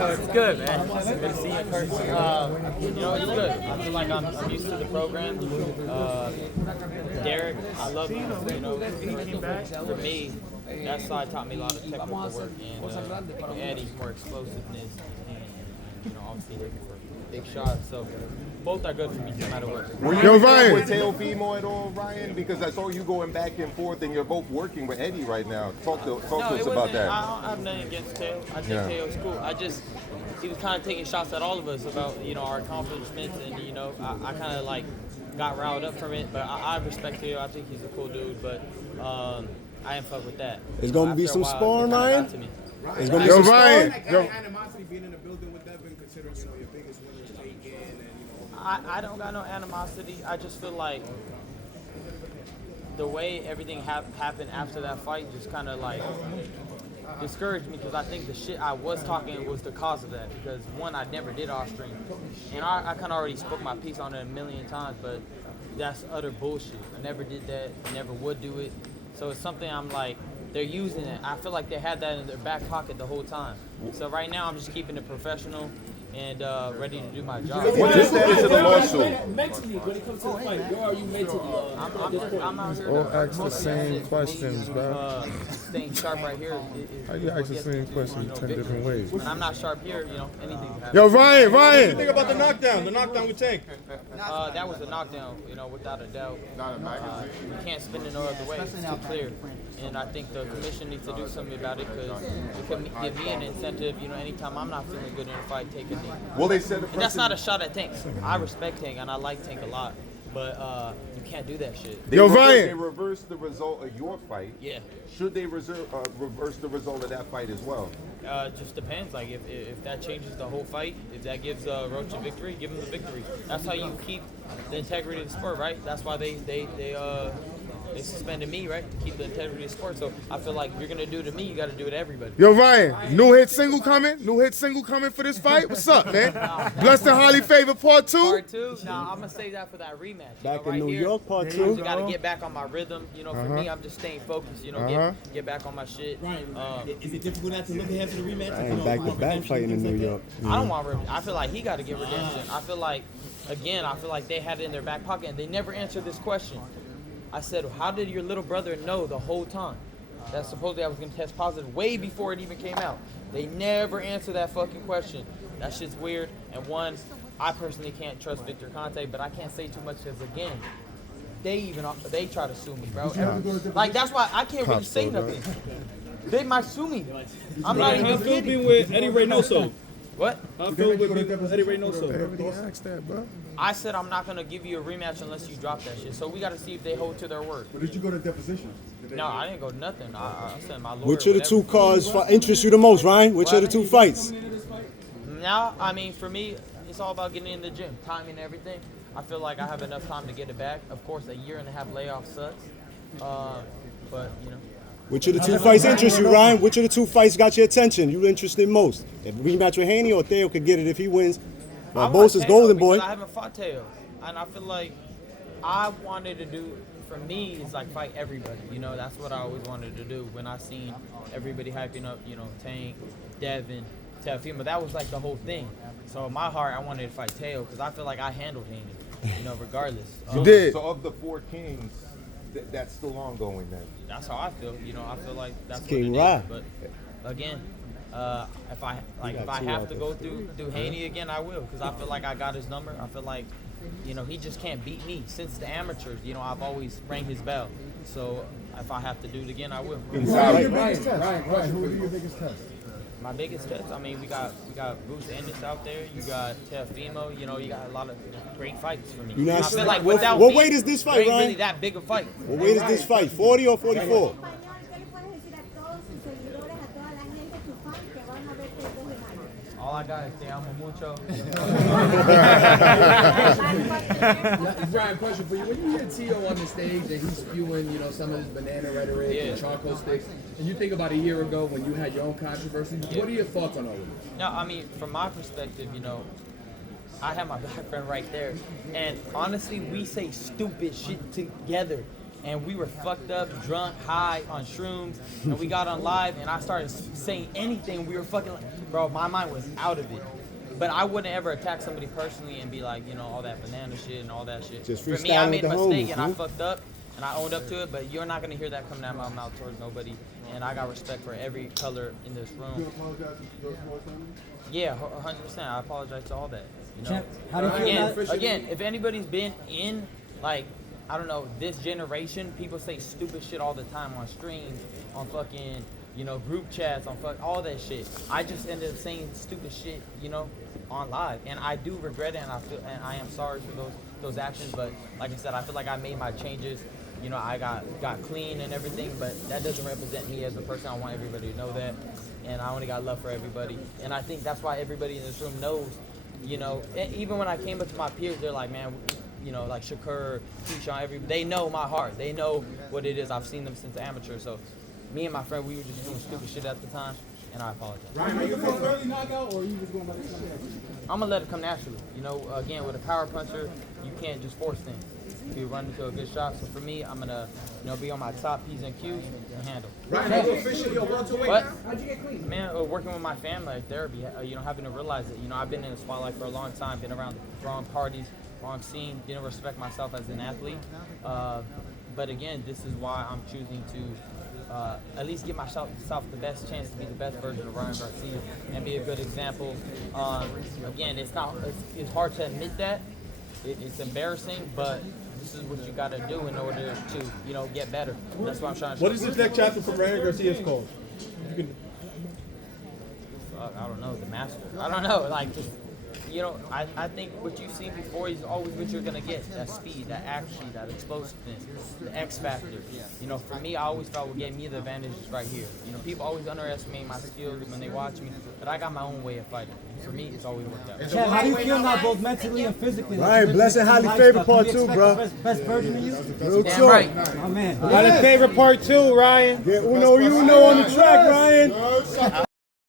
It's good, man. Good to see you in person. It's good. I feel like I'm used to the program. Derek, I love him. For me, that side taught me a lot of technical work, and Eddie more explosiveness, and obviously looking for big shots. So both are good for me, no matter what. Were you Ryan with Teofimo at all, Ryan? Because I saw you going back and forth, and you're both working with Eddie right now. Talk to us about that. I don't have nothing against Teo. I think Teo's cool. He was kind of taking shots at all of us about our accomplishments, and I kind of like got riled up from it. But I respect Teo. I think he's a cool dude, but I ain't fuck with that. There's gonna be some sparring, Ryan. It's gonna be some sparring. Animosity being in the building with Devin, considering your biggest winner is taken, and I don't got no animosity. I just feel like the way everything happened after that fight just kind of like discouraged me, because I think the shit I was talking was the cause of that. Because one, I never did off-stream, and I kind of already spoke my piece on it a million times, but that's utter bullshit. I never did that. I never would do it. So it's something I'm like, they're using it. I feel like they had that in their back pocket the whole time. So right now I'm just keeping it professional and ready to do my job. What's the status of the lawsuit? Mentally, when it comes to the fight, where are you mentally? I'm out here. All ask the same questions, bro. Staying sharp right here. How you ask the same questions 10 different ways? When I'm not sharp here, anything can happen. Yo, Ryan! What do you think about the knockdown? The knockdown with Tank? That was a knockdown, without a doubt. You can't spin it no other way. It's too clear. And I think the commission needs to do something about it, because it could give me an incentive, anytime I'm not feeling good in a fight, take a knee. Well, they said and that's not a shot at Tank. I respect Tank, and I like Tank a lot. But you can't do that shit. Yo, Ryan! They reversed the result of your fight. Yeah. Should they reverse the result of that fight as well? Just depends. Like if that changes the whole fight, if that gives Roach a victory, give him the victory. That's how you keep the integrity of the sport, right? That's why they suspended me, right? To keep the integrity of the sport. So I feel like if you're gonna do it to me, you gotta do it to everybody. Yo, Ryan, new hit single coming for this fight? What's up, man? Blessed and highly favored part 2? Part 2? Nah, I'm gonna save that for that rematch. Back right in New here, York, part 2. I just gotta get back on my rhythm. For me, I'm just staying focused. Get back on my shit. Right. Is it difficult not to look ahead for the rematch? I ain't back to back fighting in New York. I don't want redemption. I feel like he got to get redemption. I feel like they had it in their back pocket and they never answered this question. I said, how did your little brother know the whole time that supposedly I was going to test positive way before it even came out? They never answered that fucking question. That shit's weird. And one, I personally can't trust Victor Conte, but I can't say too much because, again, they try to sue me, bro. Like, that's why I can't really say nothing. They might sue me. I'm not even kidding. With Eddie Reynoso. What? I feel with Eddie Reynoso. Everybody asked that, bro. I said I'm not going to give you a rematch unless you drop that shit. So we got to see if they hold to their word. But did you go to deposition? No, I didn't go to nothing. I sent my lawyer. Which of the two cards interest you the most, Ryan? Which of the two fights? Now, I mean, for me, it's all about getting in the gym, timing and everything. I feel like I have enough time to get it back. Of course, a year and a half layoff sucks. But. Which of the two fights interest you, Ryan? Which of the two fights got your attention? You interested most? The rematch with Haney or Theo could get it if he wins? Both is golden boy. I haven't fought Theo, and I feel like I wanted to do. For me, it's like fight everybody. That's what I always wanted to do. When I seen everybody hyping up, Tank, Devin, Teofimo, that was like the whole thing. So in my heart, I wanted to fight Theo because I feel like I handled Haney, regardless. You did. So of the 4 kings, that's still ongoing then. That's how I feel. I feel like that's King what it Ra. is. But again, if I have to go through Haney again, I will, because I feel like I got his number. I feel like he just can't beat me. Since the amateurs, I've always rang his bell. So if I have to do it again, I will. Right. Who are your biggest test? My biggest test, I mean, we got Bruce Ennis out there. You got Teofimo. You got a lot of great fights for me. I feel like without what me, weight is this fight, there ain't Ryan? really that big a fight. What weight is this fight? 40 or 44? All I got is te amo mucho. Brian, question for you. When you hear Tio on the stage and he's spewing, some of his banana rhetoric and charcoal sticks, and you think about a year ago when you had your own controversy, what are your thoughts on all of it? No, I mean, from my perspective, I have my background right there. And honestly, we say stupid shit together. And we were fucked up, drunk, high, on shrooms, and we got on live, and I started saying anything. We were fucking like, bro, my mind was out of it. But I wouldn't ever attack somebody personally and be like, you know, all that banana shit and all that shit. Just For me, I freestyling made a with the mistake homies, and I huh? fucked up and I owned up to it, but you're not gonna hear that coming out of my mouth towards nobody. And I got respect for every color in this room. Yeah, 100%. I apologize to all that. You know? Champ, how do you feel about Again, if anybody's been in, like, I don't know, this generation, people say stupid shit all the time on streams, on fucking, you know, group chats, on all that shit. I just ended up saying stupid shit, you know, on live, and I do regret it, and I am sorry for those actions. But like I said, I feel like I made my changes. You know, I got clean and everything, but that doesn't represent me as a person. I want everybody to know that, and I only got love for everybody, and I think that's why everybody in this room knows. You know, even when I came up to my peers, they're like, man, you know, like Shakur, Keyshawn, they know my heart. They know what it is. I've seen them since amateur. So me and my friend, we were just doing stupid shit at the time, and I apologize. Ryan, are you going early knockout or are you just going by the time? I'm going to let it come naturally. You know, again, with a power puncher, you can't just force things. You run into a good shot. So for me, I'm going to, you know, be on my top P's and Q's and handle. Ryan, are you officially a welterweight? But, How'd you get clean? man, working with my family, like therapy, you know, having to realize that, you know, I've been in the spotlight for a long time, been around the wrong parties, wrong scene, didn't respect myself as an athlete. But again, this is why I'm choosing to at least give myself the best chance to be the best version of Ryan Garcia and be a good example. Again, it's hard to admit that. It's embarrassing, but this is what you got to do in order to, you know, get better. That's what I'm trying to show. What is this next chapter for Ryan Garcia's called? I don't know, the master. I don't know, like, just, you know, I think what you've seen before is always what you're gonna get. That speed, that action, that explosiveness, the X factor. You know, for me, I always felt what gave me the advantage is right here. You know, people always underestimate my skills when they watch me, but I got my own way of fighting. For me, it's always worked out. Champ, how do you feel now, both mentally and physically? Ryan, blessed and highly favored part two, bro. Best version of you? Real Damn talk. right. My man. Highly favorite part 2, Ryan. Get uno on the track, Ryan.